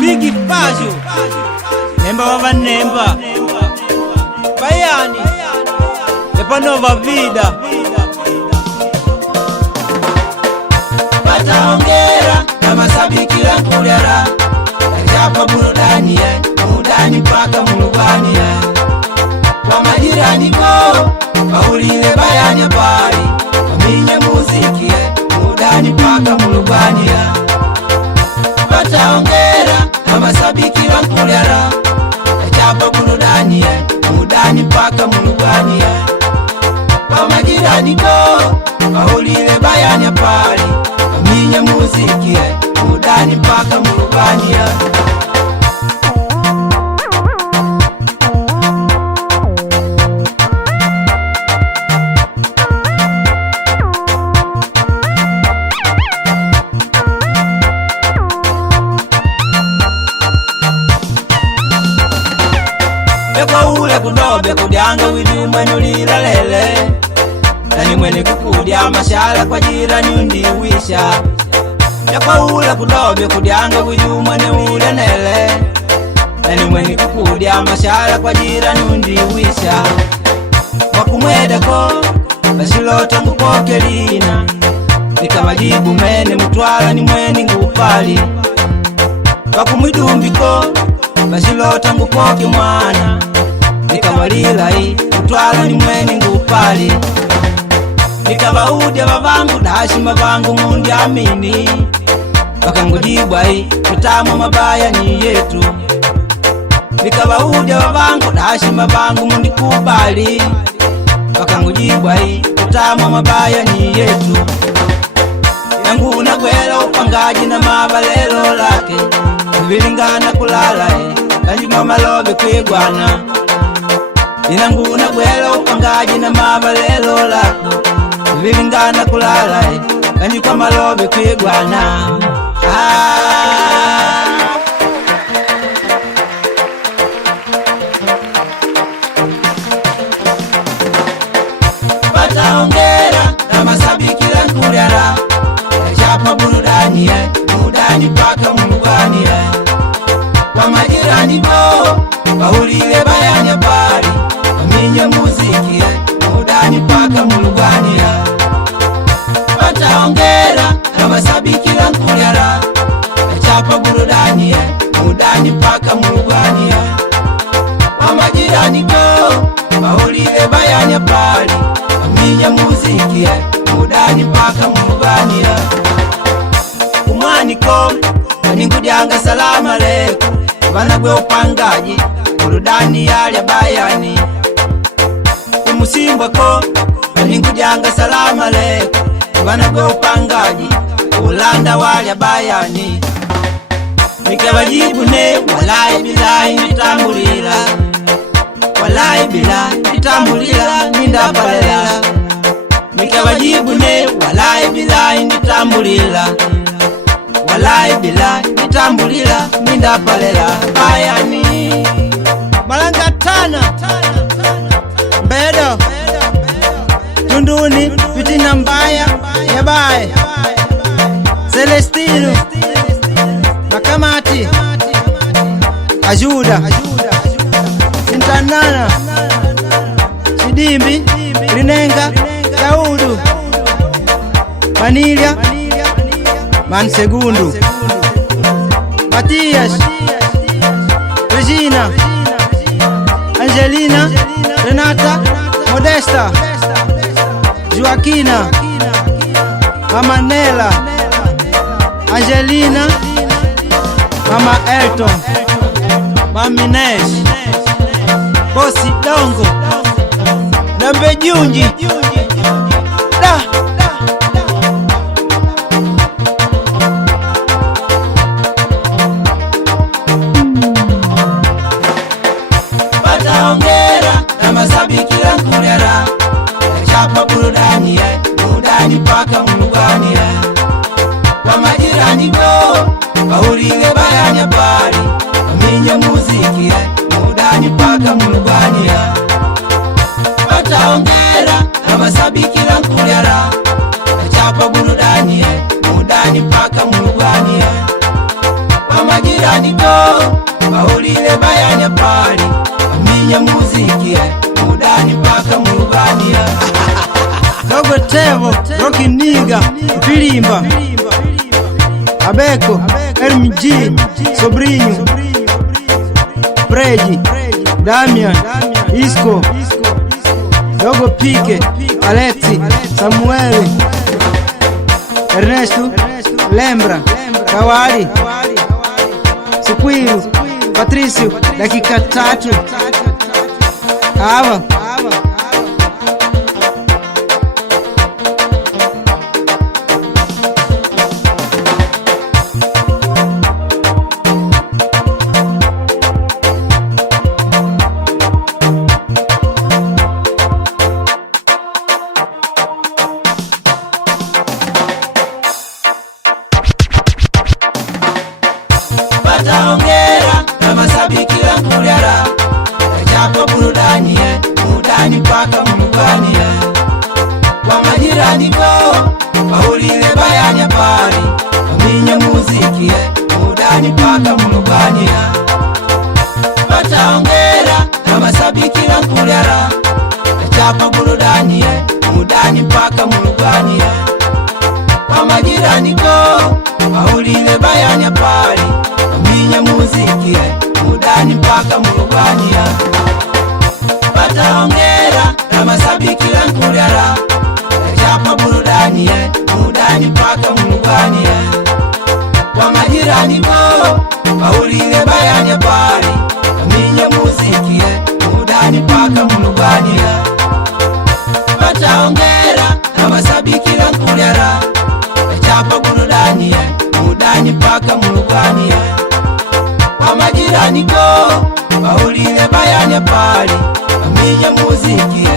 Bigi Pajo Nemba wava nemba Bayani Epanova vida Wataongera na mashabiki langu lera Hapa burudani mudani paka mulubani Kwa majirani ko Kaulile bayani habari Kaminye muziki mudani paka mulubani Wataongera na mashabiki langu lera Hapa burudani mudani paka mulubani Kwa majirani ko Kaulile bayani habari Kaminye muziki mudani paka mulubani Kwa ule kudobe kudyanga widumba nyulila lele Nani mwene kukudya mashala kwa jirani undiwisha Kwa ule kudobe kudyanga widumba nyule nele Nani mwene kukudya mashala kwa jirani undiwisha Wakumwedako bashilota ngukokelina Nikawajibu mene mutwala ni mweni ngupali Wakumwidumbiko bashilota ngukoke mwana Nikawalila mutwala ni mweni ngupali Nikawaudya babangu dashima bangu mundi amini Bakangujibwa tutamu mabaya ni yetu Nikawaudya babangu dashima bangu mundi kubali Bakangujibwa tutamu mabaya ni yetu Yangu nagwela upangaji na mabalelo lake Vilingana kulala Kanjima malobe kwigwana Inangu nagwela upangaji na mabalelo lako Vilingana kulala Kanjima malobe kwigwana Wataongera na mashabiki langu lera Hapa burudani mudani paka mulubani Kwa majirani bo Kaulile bayani habari Kaminye muziki mudani paka mulubani Wataongera na mashabiki langu lera Hapa burudani mudani paka mulubani Kwa majirani bo Kaulile bayani habari Kaminye muziki mudani paka mulubani Umwaniko Ningudyanga salamu alaikum Bana gwe upangaji burudani yalya bayani Umusimbwako Ningudyanga salamu alaikum Bana gwe upangaji ulanda walya bayani Nikawajibu ne walai bilahi nitambulila Walai bilahi nitambulila nindapalela Nikawajibu ne walai bilahi nitambulila Walai bila nitambulila nindapalela bayani Malanga tana Mbedo Tunduni Fitina mbaya Yabaye Celestino Makamati Ajuda Sintanana Sidimbi Rinenga Daudu Manilya Mansegundu Matias Regina Angelina Renata Modesta Joaquina Mama Nela Angelina Mama Elton Mami Nesh Bosi Dongo Nambe Junji Da Wataongera na mashabiki langu lera Hapa burudani mudani paka mulubani Kwa majirani ko Kaulile bayani habari Kaminye muziki mudani paka mulubani Wataongera na Tevo, Rocky Niga, Vilimba, Abeko, RMG, Sobrinho, Preji, Damian, Isco, Dogo Pike, Alexi, Samuel, Ernesto, Lembra, Kawali, Sikwiru, Patricio, dakika 3. Hawa Hongera na mashabiki langu lyara, japo burudani mudani paka mugani kwa majirani ko bahulile bayani pari aminye muziki mudani paka mugani. Pata hongera na mashabiki langu lyara, japo burudani mudani paka mugani kwa majirani ko bahulile bayani pari aminye muziki mudani mpaka murugania. Pata hongera na mashabiki langu lyara, japa burudani mudani mpaka murugania kwa majirani ko bahulile bayani pari aminye muziki mudani mpaka murugania. Pata hongera na mashabiki langu lyara, japa burudani mudani mpaka murugania kwa majirani ko bahulile bayani pari aminye muziki